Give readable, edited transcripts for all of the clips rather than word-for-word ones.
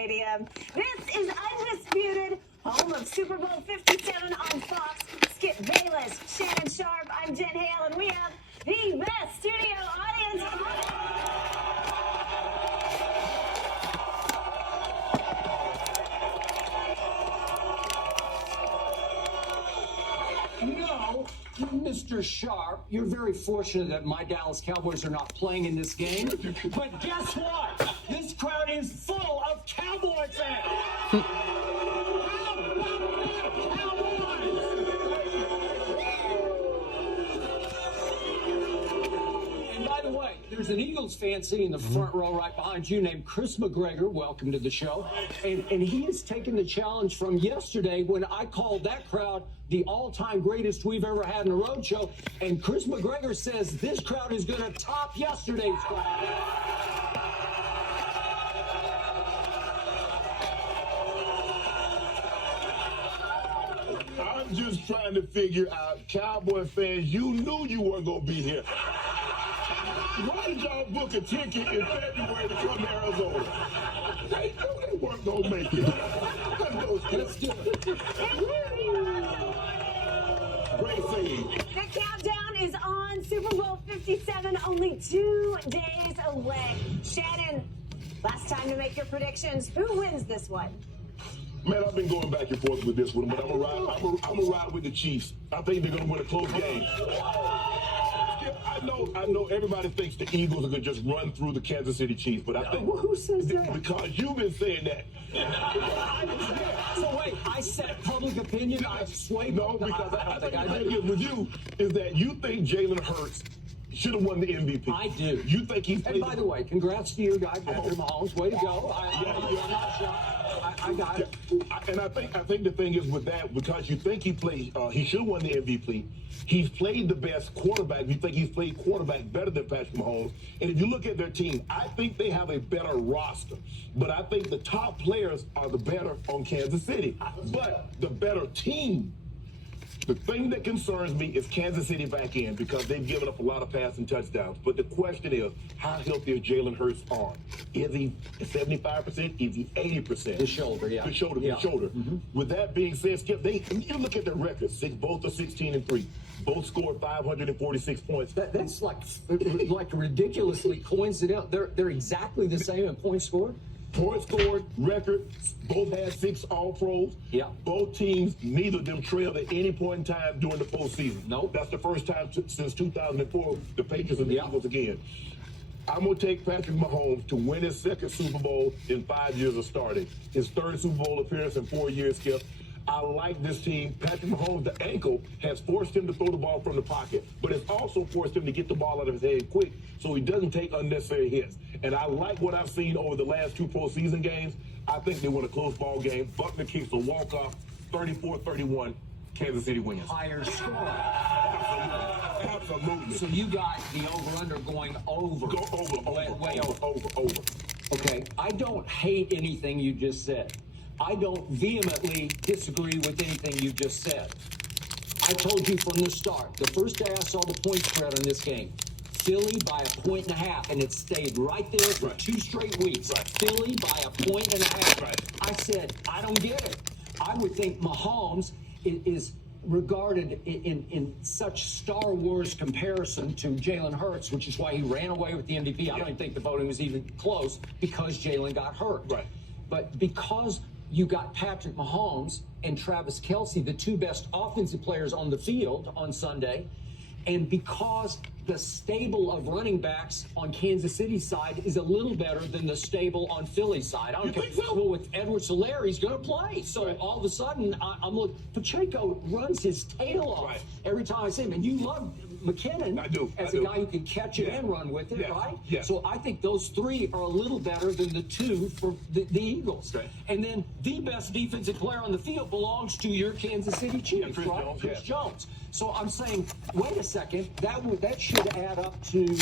Stadium. This is Undisputed, home of Super Bowl 57 on Fox. Skip Bayless, Shannon Sharp, I'm Jen Hale, and we have the best studio audience. No, Mr. Sharp, you're very fortunate that my Dallas Cowboys are not playing in this game. But guess what? This crowd is full of Cowboy fans. And by the way, there's an Eagles fan sitting in the front row right behind you named Chris McGregor. Welcome to the show. And he has taken the challenge from yesterday when I called that crowd the all-time greatest we've ever had in a road show. And Chris McGregor says this crowd is going to top yesterday's crowd. I'm just trying to figure out, Cowboy fans, you knew you weren't going to be here. Why did y'all book a ticket in February to come to Arizona? They knew they weren't going to make it. Let's do it. Great scene. The countdown is on. Super Bowl 57, only 2 days away. Shannon, last time to make your predictions. Who wins this one? Man, I've been going back and forth with this one, but I'm gonna ride with the Chiefs. I think they're gonna win a close game. I know everybody thinks the Eagles are gonna just run through the Kansas City Chiefs, but I think Who says that? because you've been saying that. So wait, I set public opinion. I swayed. No, because I think the thing is with you is that you think Jalen Hurts should have won the MVP. I do. You think he's And by the way, congrats to your guy, Patrick Mahomes. Way to go. I'm not shocked. I got it. And I think the thing is with that, because you think he should have won the MVP. He's played the best quarterback. You think he's played quarterback better than Patrick Mahomes. And if you look at their team, I think they have a better roster. But I think the top players are the better on Kansas City. But the better team. The thing that concerns me is Kansas City back in because they've given up a lot of passing touchdowns. But the question is, how healthy is Jalen Hurts on? Is he 75%? Is he 80%? The shoulder, yeah. The shoulder. Mm-hmm. With that being said, Skip, you look at their records. Both are 16-3. Both scored 546 points. That's like ridiculously coincidental. They're exactly the same in points scored. Points scored, record, both had 6 All-Pros. Yeah. Both teams, neither of them trailed at any point in time during the postseason. Nope. That's the first time since 2004, the Patriots and the Eagles again. I'm going to take Patrick Mahomes to win his second Super Bowl in 5 years of starting. His third Super Bowl appearance in 4 years, Skip. I like this team. Patrick Mahomes, the ankle, has forced him to throw the ball from the pocket, but it's also forced him to get the ball out of his head quick so he doesn't take unnecessary hits. And I like what I've seen over the last 2 postseason games. I think they win a close ball game. Buckner kicks a walk-off, 34-31. Kansas City wins. Higher score. Absolutely. So you got the over-under going over. Go over. Way over. Okay, I don't hate anything you just said. I don't vehemently disagree with anything you just said. I told you from the start, the first day I saw the point spread on this game, Philly by 1.5 points, and it stayed right there for 2 straight weeks. Philly by 1.5 points. I said, I don't get it. I would think Mahomes is regarded in such Star Wars comparison to Jalen Hurts, which is why he ran away with the MVP. I don't even think the voting was even close because Jalen got hurt. Right. But because you got Patrick Mahomes and Travis Kelce, the 2 best offensive players on the field on Sunday, and because the stable of running backs on Kansas City's side is a little better than the stable on Philly's side. I don't care. So? Well, with Edwards-Helaire, he's going to play. So all of a sudden, I'm looking. Pacheco runs his tail off every time I see him. And you love McKinnon as a guy who can catch it and run with it, right? Yeah. So I think those 3 are a little better than the 2 for the Eagles. Okay. And then the best defensive player on the field belongs to your Kansas City Chiefs, right? Chris Jones. So I'm saying, wait a second, that should add up to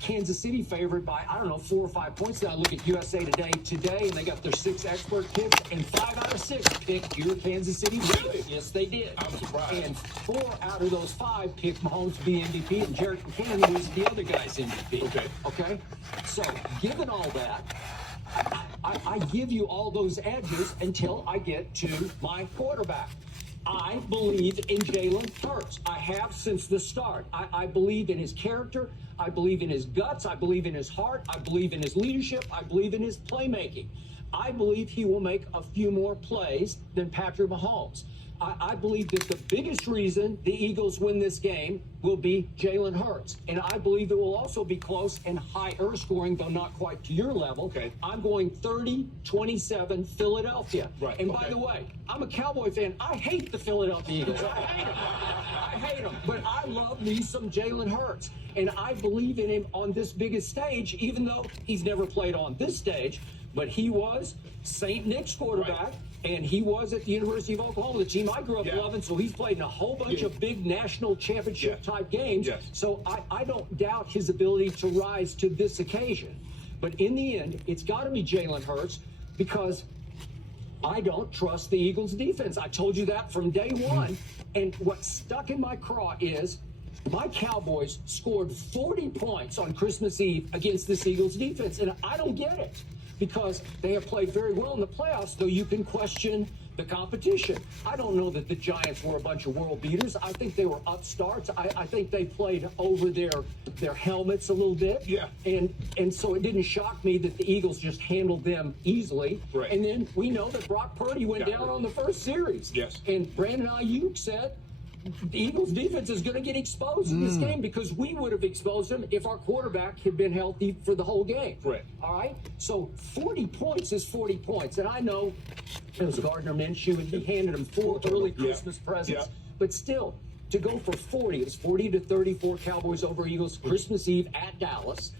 Kansas City favored by, I don't know, 4 or 5 points. Now I look at USA Today, and they got their 6 expert picks, and 5 out of 6 picked your Kansas City Chiefs. Yes, they did. I'm surprised. And 4 out of those 5 picked Mahomes to be MVP, and Jarrett McKinnon was the other guy's MVP. Okay. So, given all that, I give you all those edges until I get to my quarterback. I believe in Jalen Hurts. I have since the start. I believe in his character. I believe in his guts. I believe in his heart. I believe in his leadership. I believe in his playmaking. I believe he will make a few more plays than Patrick Mahomes. I believe that the biggest reason the Eagles win this game will be Jalen Hurts. And I believe it will also be close and higher scoring, though not quite to your level. Okay. I'm going 30-27 Philadelphia. Right. And Okay. by the way, I'm a Cowboy fan. I hate the Philadelphia Eagles. I hate them. I hate them. But I love me some Jalen Hurts. And I believe in him on this biggest stage, even though he's never played on this stage. But he was St. Nick's quarterback. Right. And he was at the University of Oklahoma, the team I grew up loving. So he's played in a whole bunch of big national championship type games. Yes. So I don't doubt his ability to rise to this occasion. But in the end, it's got to be Jalen Hurts because I don't trust the Eagles defense. I told you that from day one. And what stuck in my craw is my Cowboys scored 40 points on Christmas Eve against this Eagles defense. And I don't get it. Because they have played very well in the playoffs, though you can question the competition. I don't know that the Giants were a bunch of world beaters. I think they were upstarts. I think they played over their helmets a little bit. Yeah. And so it didn't shock me that the Eagles just handled them easily. Right. And then we know that Brock Purdy went down on the first series. Yes. And Brandon Ayuk said, the Eagles defense is going to get exposed in this game because we would have exposed them if our quarterback had been healthy for the whole game. Correct. All right? So 40 points is 40 points. And I know it was Gardner Minshew, and he handed him 4 early Christmas presents. Yeah. But still, to go for 40, it was 40-34 Cowboys over Eagles, Christmas Eve at Dallas.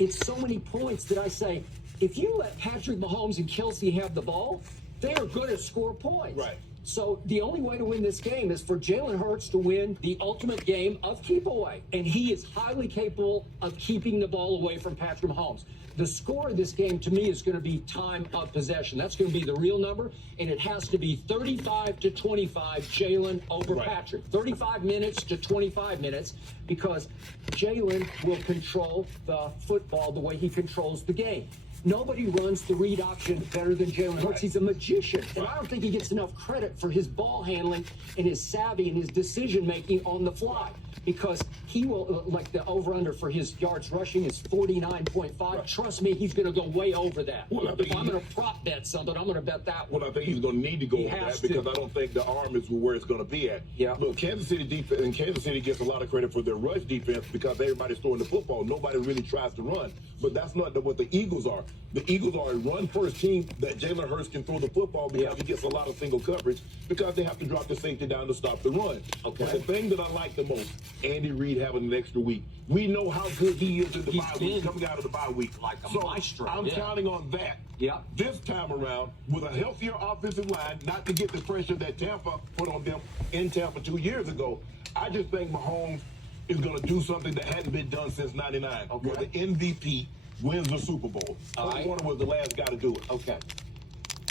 It's so many points that I say, if you let Patrick Mahomes and Kelsey have the ball, they are going to score points. Right. So the only way to win this game is for Jalen Hurts to win the ultimate game of keep away. And he is highly capable of keeping the ball away from Patrick Mahomes. The score of this game, to me, is going to be time of possession. That's going to be the real number, and it has to be 35-25 Jalen over Patrick. 35 minutes to 25 minutes, because Jalen will control the football the way he controls the game. Nobody runs the read option better than Jalen Hurts. He's a magician. And I don't think he gets enough credit for his ball handling and his savvy and his decision making on the fly. Because he will, like the over-under for his yards rushing is 49.5. Trust me, he's going to go way over that. Well, if I'm going to prop bet something, I'm going to bet that one. Well, I think he's going to need to go over that because I don't think the arm is where it's going to be at. Yeah. Look, Kansas City defense, and Kansas City gets a lot of credit for their rush defense because everybody's throwing the football. Nobody really tries to run. But that's not what the Eagles are. The Eagles are a run-first team that Jalen Hurts can throw the football because he gets a lot of single coverage because they have to drop the safety down to stop the run. Okay. But the thing that I like the most, Andy Reid having an extra week. We know how good he is in the bye week, coming out of the bye week. Like a so maestro. I'm counting on that. Yeah. This time around, with a healthier offensive line, not to get the pressure that Tampa put on them in Tampa 2 years ago, I just think Mahomes is going to do something that hadn't been done since '99, where the MVP wins the Super Bowl. Warner was the last guy to do it. Okay.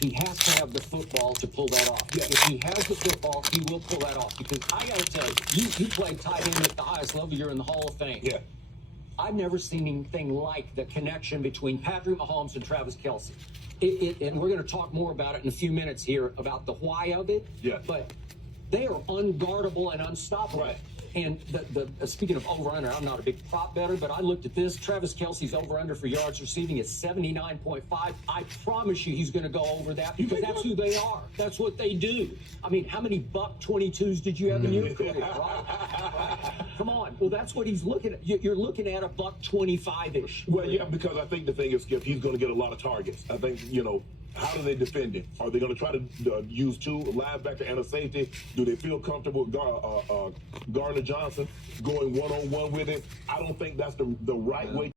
He has to have the football to pull that off. Yeah. If he has the football, he will pull that off. Because I got to tell you, you played tight end at the highest level. You're in the Hall of Fame. Yeah. I've never seen anything like the connection between Patrick Mahomes and Travis Kelce. And we're going to talk more about it in a few minutes here about the why of it. Yeah. But they are unguardable and unstoppable. Right. And speaking of over-under, I'm not a big prop bettor, but I looked at this. Travis Kelce's over-under for yards receiving is 79.5. I promise you he's going to go over that because that's who they are. That's what they do. I mean, how many buck 22s did you have in your career? Right? Come on. Well, that's what he's looking at. You're looking at a buck 25-ish. Well, yeah, because I think the thing is, Skip, he's going to get a lot of targets. I think, how do they defend it? Are they going to try to use two, a linebacker and a safety? Do they feel comfortable with Gardner Johnson going one-on-one with it? I don't think that's the right way.